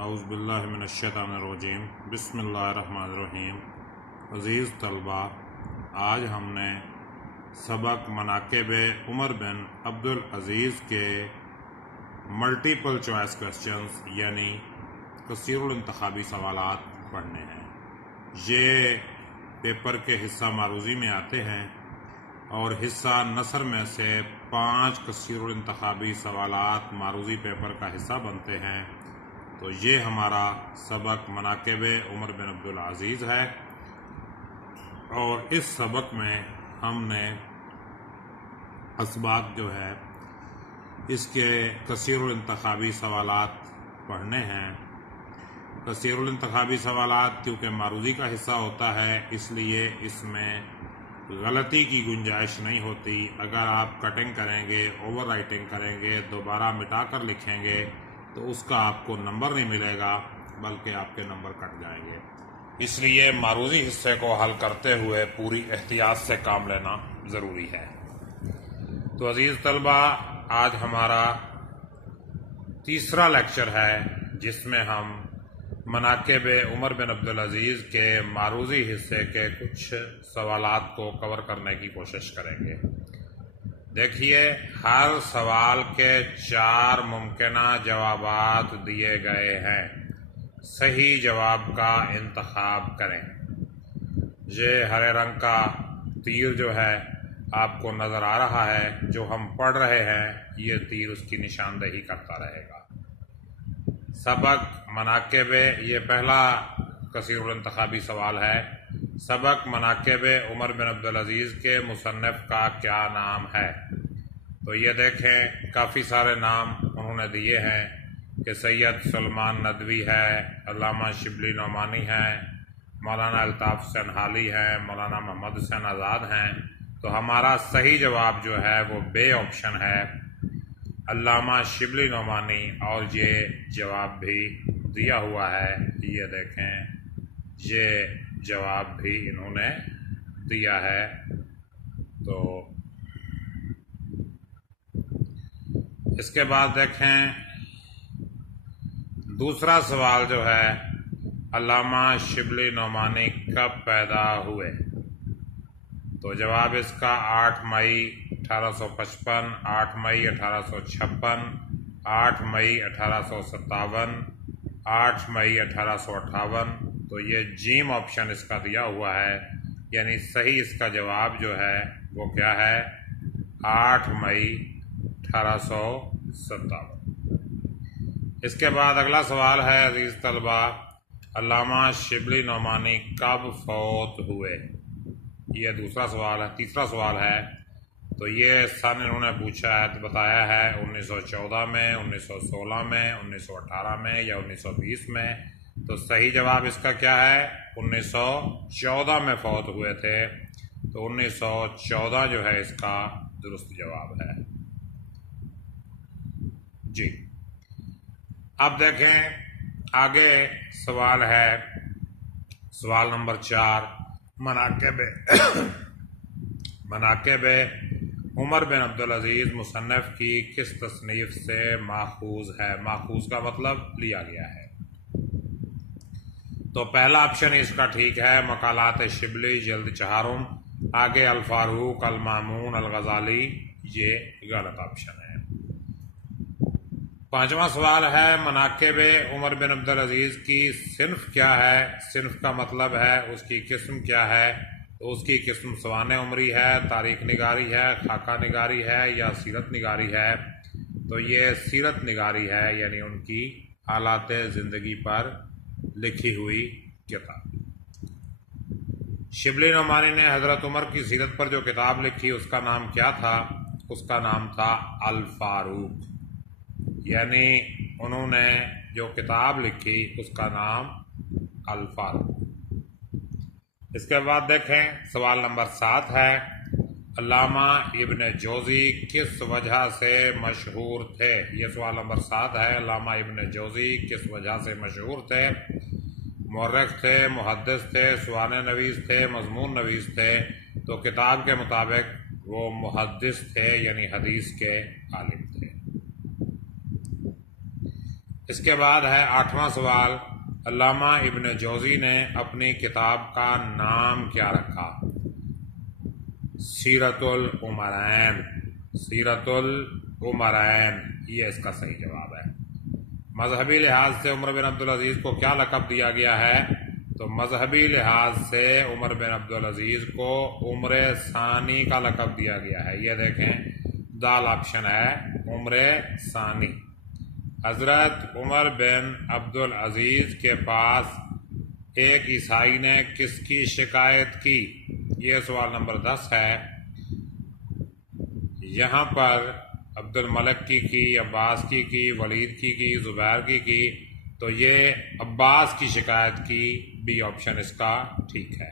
اعوذ باللہ من الشیطان الرجیم بسم اللہ الرحمن الرحیم۔ عزیز طلبہ، آج ہم نے سبق مناقب عمر بن عبدالعزیز کے ملٹیپل چوائس کوسچنز یعنی کثیر الانتخابی سوالات پڑھنے ہیں۔ یہ پیپر کے حصہ معروضی میں آتے ہیں اور حصہ نثر میں سے 5 کثیر الانتخابی سوالات معروضی پیپر کا حصہ بنتے ہیں۔ تو یہ ہمارا سبق مناقب عمر بن عبدالعزیز ہے، اور اس سبق میں ہم نے اسباق جو ہے اس کے کثیر الانتخابی سوالات پڑھنے ہیں۔ کثیر الانتخابی سوالات کیونکہ معروضی کا حصہ ہوتا ہے، اس لیے اس میں غلطی کی گنجائش نہیں ہوتی۔ اگر آپ کٹنگ کریں گے، اوور رائٹنگ کریں گے، دوبارہ مٹا کر لکھیں گے تو اس کا آپ کو نمبر نہیں ملے گا، بلکہ آپ کے نمبر کٹ جائیں گے۔ اس لیے معروضی حصے کو حل کرتے ہوئے پوری احتیاط سے کام لینا ضروری ہے۔ تو عزیز طلبہ، آج ہمارا تیسرا لیکچر ہے جس میں ہم مناقب عمر بن عبدالعزیز کے معروضی حصے کے کچھ سوالات کو کور کرنے کی کوشش کریں گے۔ دیکھیے، ہر سوال کے 4 ممکنہ جوابات دیے گئے ہیں۔ صحیح جواب کا انتخاب کریں۔ یہ ہرے رنگ کا تیر جو ہے آپ کو نظر آ رہا ہے، جو ہم پڑھ رہے ہیں، یہ تیر اس کی نشاندہی کرتا رہے گا۔ سبق مناقب، یہ پہلا کثیر الانتخابی سوال ہے۔ سبق مناقب عمر بن عبدالعزیز کے مصنف کا کیا نام ہے؟ تو یہ دیکھیں، کافی سارے نام انہوں نے دیے ہیں کہ سید سلمان ندوی ہے، علامہ شبلی نعمانی ہے، مولانا الطاف حسین حالی ہے، مولانا محمد حسین آزاد ہیں۔ تو ہمارا صحیح جواب جو ہے وہ بے آپشن ہے، علامہ شبلی نعمانی، اور یہ جواب بھی دیا ہوا ہے۔ یہ دیکھیں، یہ جواب بھی انہوں نے دیا ہے۔ تو اس کے بعد دیکھیں، دوسرا سوال جو ہے، علامہ شبلی نعمانی کب پیدا ہوئے؟ تو جواب اس کا 8 مئی 1855، 8 مئی 1856، 8 مئی 1857، 8 مئی 1858۔ تو یہ جیم آپشن اس کا دیا ہوا ہے، یعنی صحیح اس کا جواب جو ہے وہ کیا ہے؟ 8 مئی 1857۔ اس کے بعد اگلا سوال ہے عزیز طلبہ، علامہ شبلی نعمانی کب فوت ہوئے؟ یہ دوسرا سوال ہے۔ تیسرا سوال ہے، تو یہ سن انہوں نے پوچھا ہے، تو بتایا ہے 1914 میں، 1916 میں، 1918 میں یا 1920 میں۔ تو صحیح جواب اس کا کیا ہے؟ 1914 میں فوت ہوئے تھے۔ تو 1914 جو ہے اس کا درست جواب ہے۔ جی، اب دیکھیں آگے سوال ہے، سوال نمبر 4، مناقب عمر بن عبدالعزیز مصنف کی کس تصنیف سے ماخوذ ہے؟ ماخوذ کا مطلب لیا گیا ہے۔ تو پہلا آپشن اس کا ٹھیک ہے، مقالات شبلی جلد 4۔ آگے الفاروق، المامون، الغزالی، یہ غلط آپشن ہے۔ 5واں سوال ہے، مناقب عمر بن عبدالعزیز کی صنف کیا ہے؟ صنف کا مطلب ہے اس کی قسم کیا ہے؟ تو اس کی قسم سوانح عمری ہے، تاریخ نگاری ہے، خاکہ نگاری ہے یا سیرت نگاری ہے؟ تو یہ سیرت نگاری ہے، یعنی ان کی حالات زندگی پر لکھی ہوئی کتاب۔ شبلی نعمانی نے حضرت عمر کی سیرت پر جو کتاب لکھی اس کا نام کیا تھا؟ اس کا نام تھا الفاروق، یعنی انہوں نے جو کتاب لکھی اس کا نام الفاروق۔ اس کے بعد دیکھیں، سوال نمبر 7 ہے، علامہ ابن جوزی کس وجہ سے مشہور تھے؟ یہ سوال نمبر 7 ہے، علامہ ابن جوزی کس وجہ سے مشہور تھے؟ مورخ تھے، محدث تھے، سوانح نویس تھے، مضمون نویس تھے؟ تو کتاب کے مطابق وہ محدث تھے، یعنی حدیث کے عالم تھے۔ اس کے بعد ہے 8واں سوال، علامہ ابن جوزی نے اپنی کتاب کا نام کیا رکھا؟ سیرت العمرین، سیرت العمرین، یہ اس کا صحیح جواب ہے۔ مذہبی لحاظ سے عمر بن عبدالعزیز کو کیا لقب دیا گیا ہے؟ تو مذہبی لحاظ سے عمر بن عبدالعزیز کو عمر ثانی کا لقب دیا گیا ہے۔ یہ دیکھیں دال آپشن ہے عمر ثانی۔ حضرت عمر بن عبدالعزیز کے پاس ایک عیسائی نے کس کی شکایت کی؟ یہ سوال نمبر 10 ہے۔ یہاں پر عبد الملک کی، عباس کی، ولید کی، زبیر کی، تو یہ عباس کی شکایت کی، بی آپشن اس کا ٹھیک ہے۔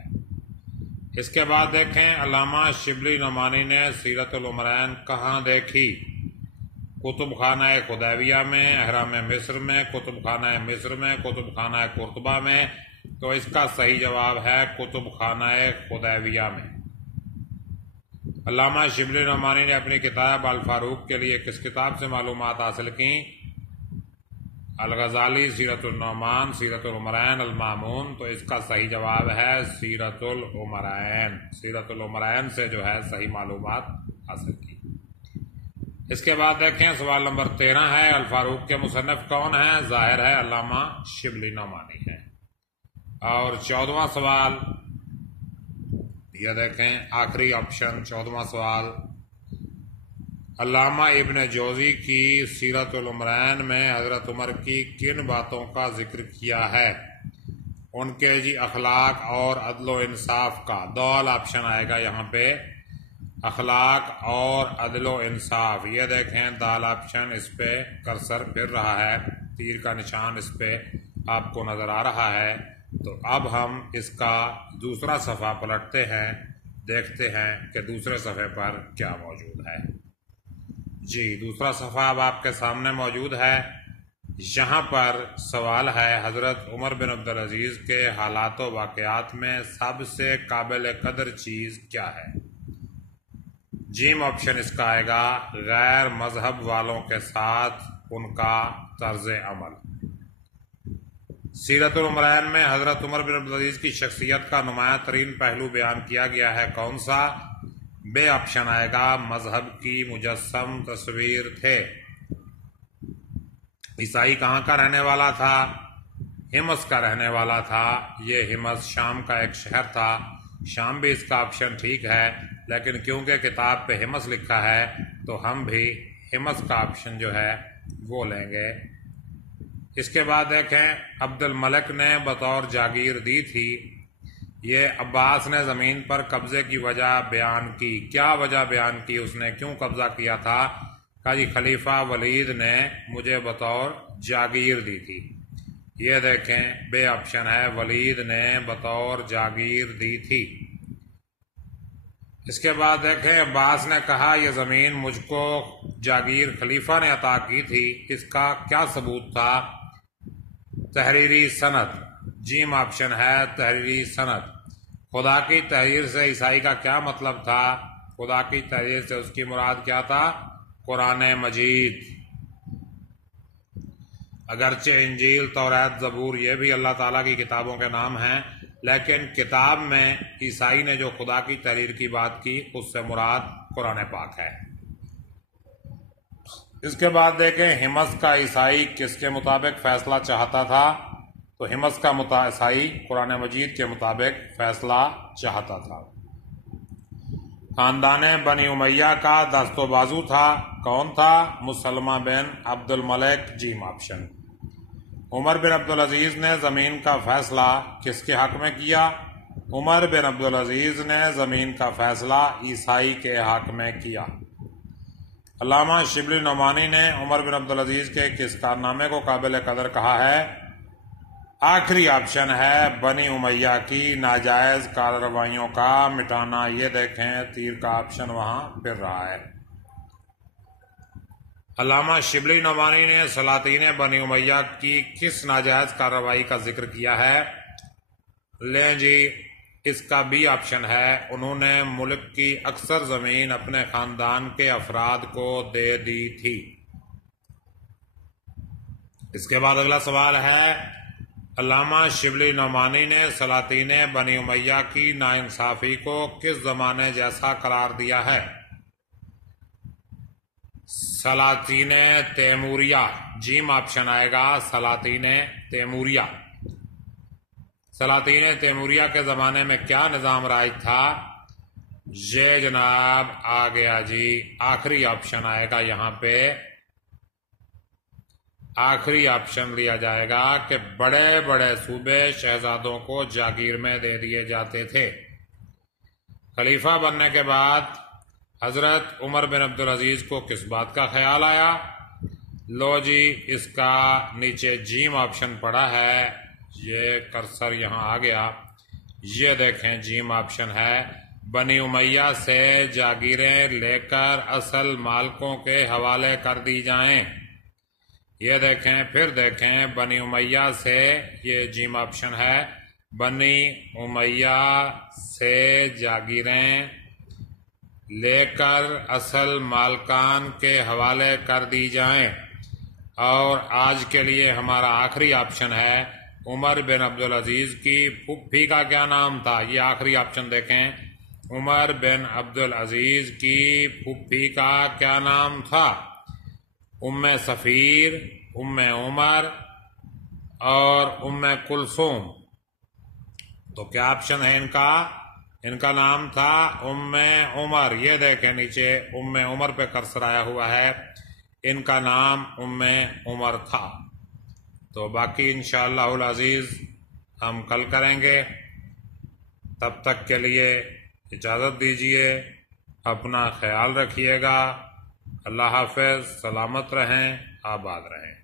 اس کے بعد دیکھیں علامہ شبلی نعمانی نے سیرت العمرین کہاں دیکھی؟ کتب خانہ خدیویہ میں، احرام مصر میں، کتب خانہ مصر میں، کتب خانہ قرطبہ میں، تو اس کا صحیح جواب ہے کتب خانہ خدیویہ میں۔ علامہ شبلی نعمانی نے اپنی کتاب الفاروق کے لیے کس کتاب سے معلومات حاصل کی؟ الغزالی، سیرت النعمان، سیرت العمرین، المامون، تو اس کا صحیح جواب ہے سیرت العمرین۔ سیرت العمرین سے جو ہے صحیح معلومات حاصل کی۔ اس کے بعد دیکھیں سوال نمبر 13 ہے، الفاروق کے مصنف کون ہیں؟ ظاہر ہے علامہ شبلی نعمانی ہے۔ اور 14واں سوال، یہ دیکھیں آخری آپشن 14واں سوال، علامہ ابن جوزی کی سیرت العمرین میں حضرت عمر کی کن باتوں کا ذکر کیا ہے؟ ان کے اخلاق اور عدل و انصاف کا، دال آپشن آئے گا یہاں پہ، اخلاق اور عدل و انصاف۔ یہ دیکھیں دال آپشن، اس پہ کرسر پھر رہا ہے، تیر کا نشان اس پہ آپ کو نظر آ رہا ہے۔ تو اب ہم اس کا دوسرا صفحہ پلٹتے ہیں، دیکھتے ہیں کہ دوسرے صفحے پر کیا موجود ہے۔ جی دوسرا صفحہ اب آپ کے سامنے موجود ہے۔ یہاں پر سوال ہے حضرت عمر بن عبدالعزیز کے حالات و واقعات میں سب سے قابل قدر چیز کیا ہے؟ جیم آپشن اس کا آئے گا غیر مذہب والوں کے ساتھ ان کا طرز عمل۔ سیرت العمرین میں حضرت عمر بن عبدالعزیز کی شخصیت کا نمایاں ترین پہلو بیان کیا گیا ہے، کون سا؟ بے آپشن آئے گا مذہب کی مجسم تصویر تھے۔ عیسائی کہاں کا رہنے والا تھا؟ ہمس کا رہنے والا تھا۔ یہ ہمس شام کا ایک شہر تھا۔ شام بھی اس کا آپشن ٹھیک ہے، لیکن کیونکہ کتاب پہ ہمس لکھا ہے تو ہم بھی ہمس کا آپشن جو ہے وہ لیں گے۔ اس کے بعد دیکھیں عبد الملک نے بطور جاگیر دی تھی، یہ عباس نے زمین پر قبضے کی وجہ بیان کی۔ کیا وجہ بیان کی اس نے؟ کیوں قبضہ کیا تھا؟ کہا جی خلیفہ ولید نے مجھے بطور جاگیر دی تھی۔ یہ دیکھیں بے آپشن ہے، ولید نے بطور جاگیر دی تھی۔ اس کے بعد دیکھیں عباس نے کہا یہ زمین مجھ کو جاگیر خلیفہ نے عطا کی تھی، اس کا کیا ثبوت تھا؟ تحریری سند، جیم آپشن ہے تحریری سند۔ خدا کی تحریر سے عیسائی کا کیا مطلب تھا؟ خدا کی تحریر سے اس کی مراد کیا تھا؟ قرآن مجید۔ اگرچہ انجیل، توریت، زبور یہ بھی اللہ تعالیٰ کی کتابوں کے نام ہیں، لیکن کتاب میں عیسائی نے جو خدا کی تحریر کی بات کی اس سے مراد قرآن پاک ہے۔ اس کے بعد دیکھیں ہمس کا عیسائی کس کے مطابق فیصلہ چاہتا تھا؟ تو ہمس کا عیسائی قرآن مجید کے مطابق فیصلہ چاہتا تھا۔ خاندان بنی امیہ کا دست و بازو تھا، کون تھا؟ مسلمہ بن عبد الملک، جیم آپشن۔ عمر بن عبدالعزیز نے زمین کا فیصلہ کس کے حق میں کیا؟ عمر بن عبدالعزیز نے زمین کا فیصلہ عیسائی کے حق میں کیا۔ علامہ شبلی نعمانی نے عمر بن عبدالعزیز کے کس کارنامے کو قابل قدر کہا ہے؟ آخری آپشن ہے بنی امیہ کی ناجائز کارروائیوں کا مٹانا۔ یہ دیکھیں تیر کا آپشن وہاں پھر رہا ہے۔ علامہ شبلی نعمانی نے سلاطین بنی امیہ کی کس ناجائز کارروائی کا ذکر کیا ہے؟ لیں جی اس کا بی آپشن ہے، انہوں نے ملک کی اکثر زمین اپنے خاندان کے افراد کو دے دی تھی۔ اس کے بعد اگلا سوال ہے، علامہ شبلی نعمانی نے سلاطین بنی امیہ کی ناانصافی کو کس زمانے جیسا قرار دیا ہے؟ سلاطین تیموریہ، جیم آپشن آئے گا سلاطین تیموریہ۔ سلاطین تیموریہ کے زمانے میں کیا نظام رائج تھا؟ یہ جناب آ گیا جی، آخری آپشن آئے گا یہاں پہ، آخری آپشن لیا جائے گا کہ بڑے بڑے صوبے شہزادوں کو جاگیر میں دے دیے جاتے تھے۔ خلیفہ بننے کے بعد حضرت عمر بن عبدالعزیز کو کس بات کا خیال آیا؟ لو جی، اس کا نیچے جیم آپشن پڑا ہے، یہ کرسر یہاں آ گیا، یہ دیکھیں جیم آپشن ہے، بنی امیہ سے جاگیریں لے کر اصل مالکوں کے حوالے کر دی جائیں۔ یہ دیکھیں، پھر دیکھیں، بنی امیہ سے، یہ جیم آپشن ہے، بنی امیہ سے جاگیریں لے کر اصل مالکان کے حوالے کر دی جائیں۔ اور آج کے لیے ہمارا آخری آپشن ہے، عمر بن عبدالعزیز کی پھوپھی کا کیا نام تھا؟ یہ آخری آپشن دیکھیں، عمر بن عبدالعزیز کی پھوپھی کا کیا نام تھا؟ ام صفیر، ام عمر اور ام کلثوم۔ تو کیا آپشن ہے ان کا نام تھا ام عمر۔ یہ دیکھیں نیچے ام عمر پہ کرسر آیا ہوا ہے، ان کا نام ام عمر تھا۔ تو باقی انشاءاللہ العزیز ہم کل کریں گے، تب تک کے لیے اجازت دیجیے، اپنا خیال رکھیے گا، اللہ حافظ، سلامت رہیں، آباد رہیں۔